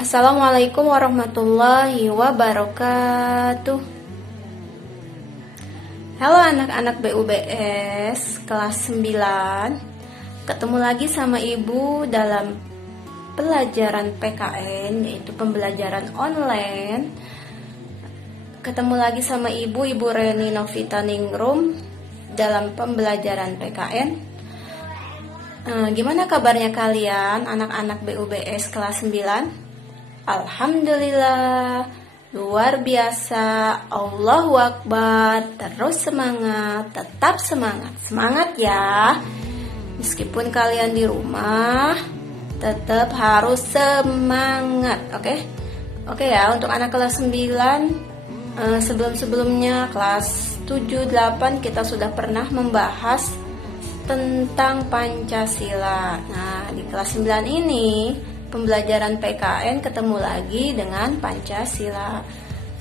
Assalamualaikum warahmatullahi wabarakatuh. Halo anak-anak BUBS kelas 9. Ketemu lagi sama Ibu dalam pelajaran PKN, yaitu pembelajaran online. Ketemu lagi sama Ibu Reni Novita Ningrum dalam pembelajaran PKN. Gimana kabarnya kalian anak-anak BUBS kelas 9? Alhamdulillah, luar biasa, Allahu Akbar, terus semangat, tetap semangat, semangat ya. Meskipun kalian di rumah, tetap harus semangat, oke? Oke ya, untuk anak kelas 9, sebelum-sebelumnya kelas 7, 8 kita sudah pernah membahas tentang Pancasila. Nah, di kelas 9 ini pembelajaran PKN ketemu lagi dengan Pancasila.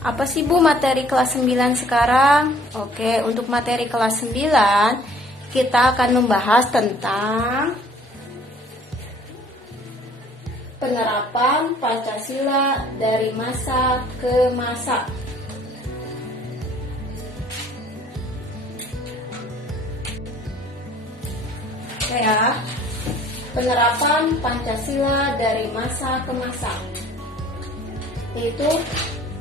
Apa sih Bu materi kelas 9 sekarang? Oke, untuk materi kelas 9 kita akan membahas tentang penerapan Pancasila dari masa ke masa. Oke ya. Penerapan Pancasila dari masa ke masa, yaitu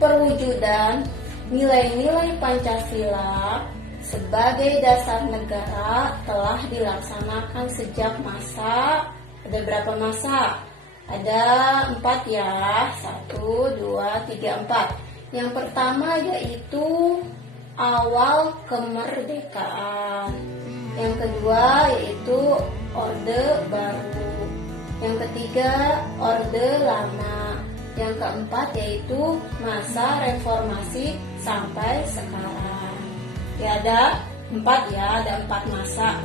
perwujudan nilai-nilai Pancasila sebagai dasar negara telah dilaksanakan sejak masa, ada berapa masa? Ada 4 ya, 1, 2, 3, 4. Yang pertama yaitu awal kemerdekaan. Yang kedua yaitu Orde Baru. Yang ketiga Orde Lama. Yang keempat yaitu masa reformasi sampai sekarang. Ya ada 4 ya, ada 4 masa.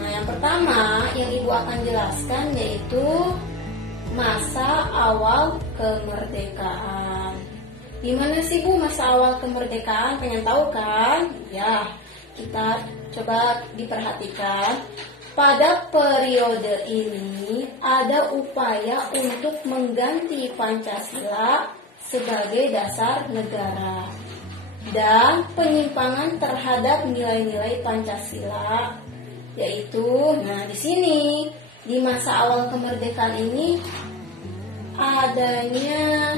Nah yang pertama yang Ibu akan jelaskan yaitu masa awal kemerdekaan. Gimana sih Bu masa awal kemerdekaan? Pengen tahu kan? Ya, kita coba diperhatikan. Pada periode ini ada upaya untuk mengganti Pancasila sebagai dasar negara dan penyimpangan terhadap nilai-nilai Pancasila, yaitu di sini di masa awal kemerdekaan ini adanya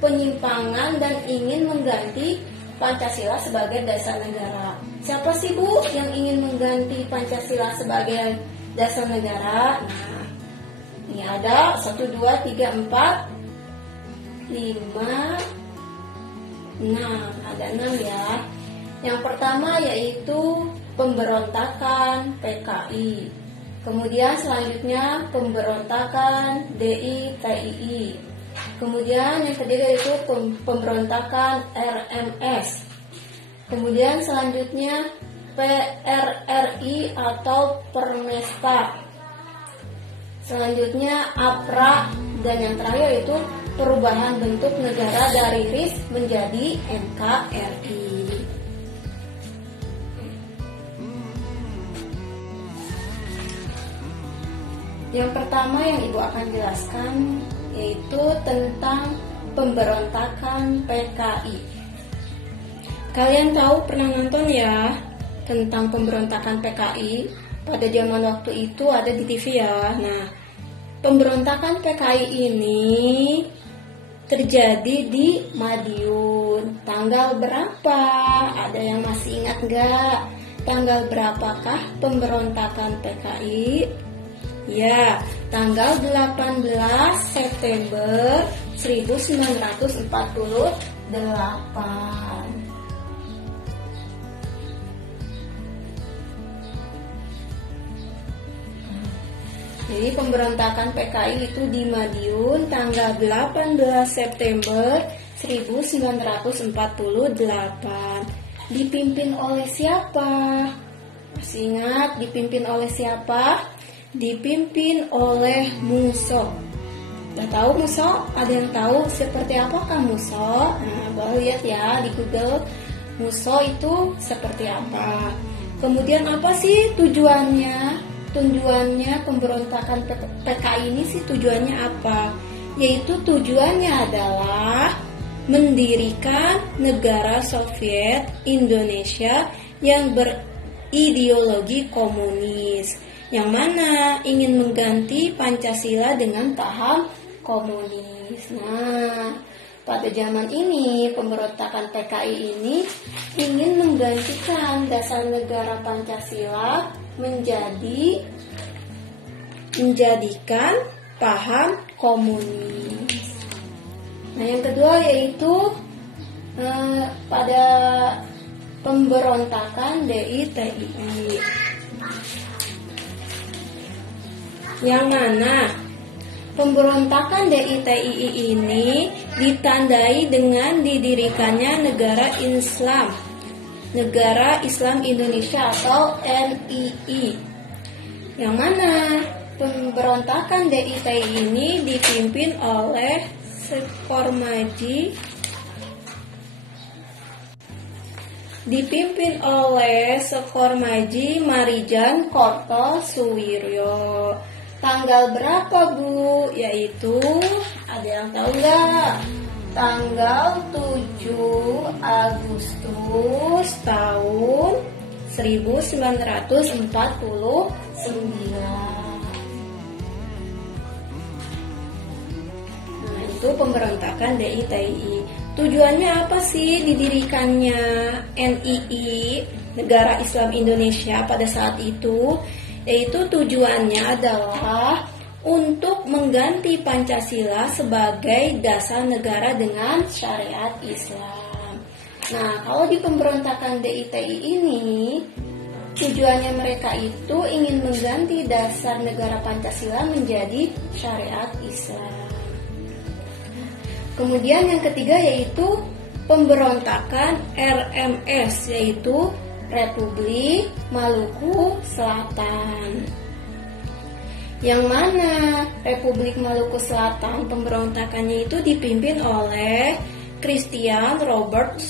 penyimpangan dan ingin mengganti Pancasila sebagai dasar negara. Siapa sih Bu yang ingin mengganti Pancasila sebagai dasar negara? Nah, ini ada 1, 2, 3, 4, 5, 6. Ada 6 ya. Yang pertama yaitu pemberontakan PKI. Kemudian selanjutnya pemberontakan DITII. Kemudian yang ketiga itu pemberontakan RMS. Kemudian selanjutnya PRRI atau Permesta. Selanjutnya APRA, dan yang terakhir itu perubahan bentuk negara dari RIS menjadi NKRI. Yang pertama yang Ibu akan jelaskan yaitu tentang pemberontakan PKI. Kalian tahu pernah nonton ya tentang pemberontakan PKI? Pada zaman waktu itu ada di TV ya. Nah, pemberontakan PKI ini terjadi di Madiun. Tanggal berapa? Ada yang masih ingat nggak? Tanggal berapakah pemberontakan PKI? Ya, tanggal 18 September 1948. Jadi pemberontakan PKI itu di Madiun tanggal 18 September 1948. Dipimpin oleh siapa? Masih ingat dipimpin oleh siapa? Dipimpin oleh Musso. Udah tahu Musso? Ada yang tahu seperti apakah Musso? Nah, boleh lihat ya di Google. Musso itu seperti apa? Kemudian apa sih tujuannya? Tujuannya pemberontakan PKI ini sih tujuannya apa? yaitu tujuannya adalah mendirikan negara Soviet Indonesia yang berideologi komunis, yang mana ingin mengganti Pancasila dengan paham komunis. Nah, pada zaman ini pemberontakan PKI ini ingin menggantikan dasar negara Pancasila menjadikan paham komunis. Nah, yang kedua yaitu pada pemberontakan DITII, yang mana pemberontakan DITII ini ditandai dengan didirikannya Negara Islam Indonesia atau NII, yang mana pemberontakan DITII ini dipimpin oleh Sekormaji Marijan Kartosoewirjo. Tanggal berapa, Bu? Yaitu, ada yang tahu nggak? Tanggal 7 Agustus tahun 1949. Nah, itu pemberontakan DITII. Tujuannya apa sih didirikannya NII, Negara Islam Indonesia pada saat itu? Yaitu tujuannya adalah untuk mengganti Pancasila sebagai dasar negara dengan syariat Islam. Nah, kalau di pemberontakan DITII ini, tujuannya mereka itu ingin mengganti dasar negara Pancasila menjadi syariat Islam. Kemudian yang ketiga yaitu pemberontakan RMS, yaitu Republik Maluku Selatan. Yang mana Republik Maluku Selatan pemberontakannya itu dipimpin oleh Christian Robert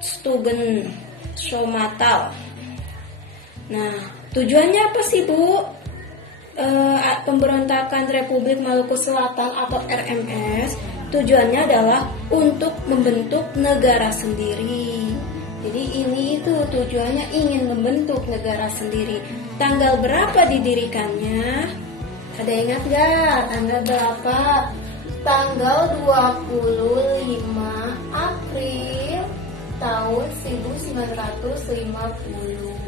Steuben Somatal. Nah, tujuannya apa sih, Bu? Pemberontakan Republik Maluku Selatan atau RMS tujuannya adalah untuk membentuk negara sendiri. Jadi ini itu tujuannya ingin membentuk negara sendiri. Tanggal berapa didirikannya? Ada ingat nggak? Tanggal berapa? Tanggal 25 April tahun 1950.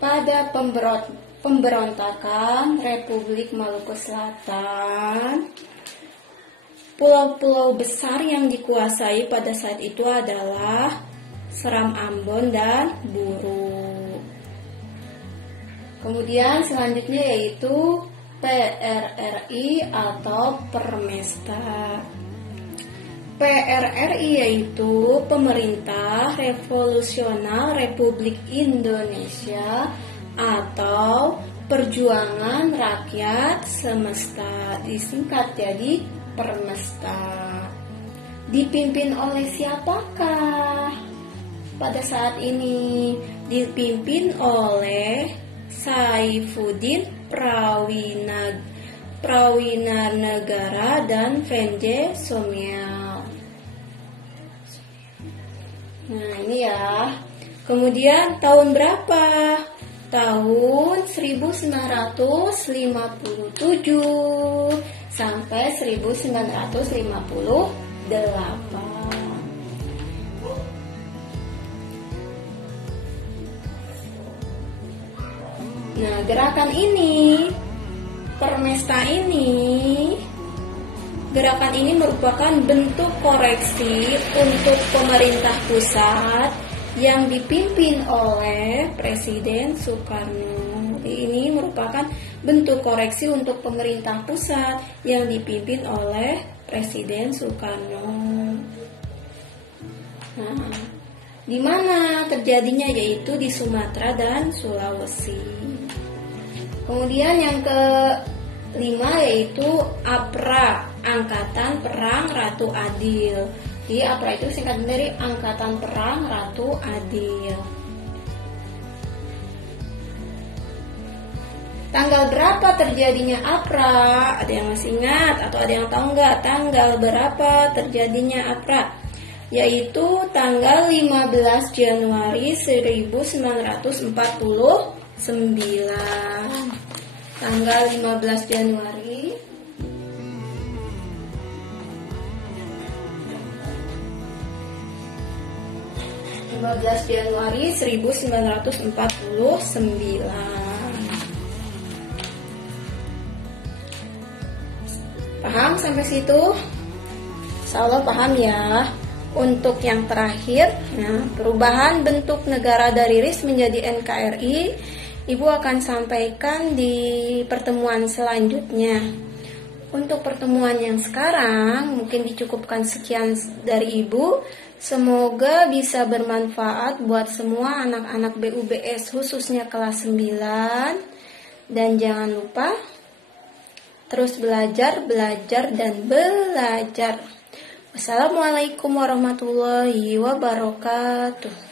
Pada pemberontakan Republik Maluku Selatan, pulau-pulau besar yang dikuasai pada saat itu adalah Seram Ambon dan Buru. Kemudian selanjutnya yaitu PRRI atau Permesta. PRRI yaitu Pemerintah Revolusional Republik Indonesia atau Perjuangan Rakyat Semesta, disingkat jadi Permesta. Dipimpin oleh siapakah? Pada saat ini dipimpin oleh Saifuddin Prawinanegara dan Venje Somyal. Nah, ini ya. Kemudian tahun berapa? Tahun 1957 sampai 1958. Nah, gerakan ini, Permesta ini, gerakan ini merupakan bentuk koreksi untuk pemerintah pusat yang dipimpin oleh Presiden Soekarno. Ini merupakan bentuk koreksi untuk pemerintah pusat yang dipimpin oleh Presiden Soekarno. Nah, di mana terjadinya yaitu di Sumatera dan Sulawesi. Kemudian yang kelima yaitu APRA, Angkatan Perang Ratu Adil. Jadi APRA itu singkatan dari Angkatan Perang Ratu Adil. Tanggal berapa terjadinya APRA? Ada yang masih ingat atau ada yang tahu nggak tanggal berapa terjadinya APRA? Yaitu tanggal 15 Januari 1949. Tanggal 15 Januari 1949. Paham sampai situ? Insya Allah paham ya. Untuk yang terakhir, perubahan bentuk negara dari RIS menjadi NKRI, Ibu akan sampaikan di pertemuan selanjutnya. Untuk pertemuan yang sekarang, mungkin dicukupkan sekian dari Ibu. Semoga bisa bermanfaat buat semua anak-anak BUBS, khususnya kelas 9. Dan jangan lupa terus belajar, dan belajar. Wassalamualaikum warahmatullahi wabarakatuh.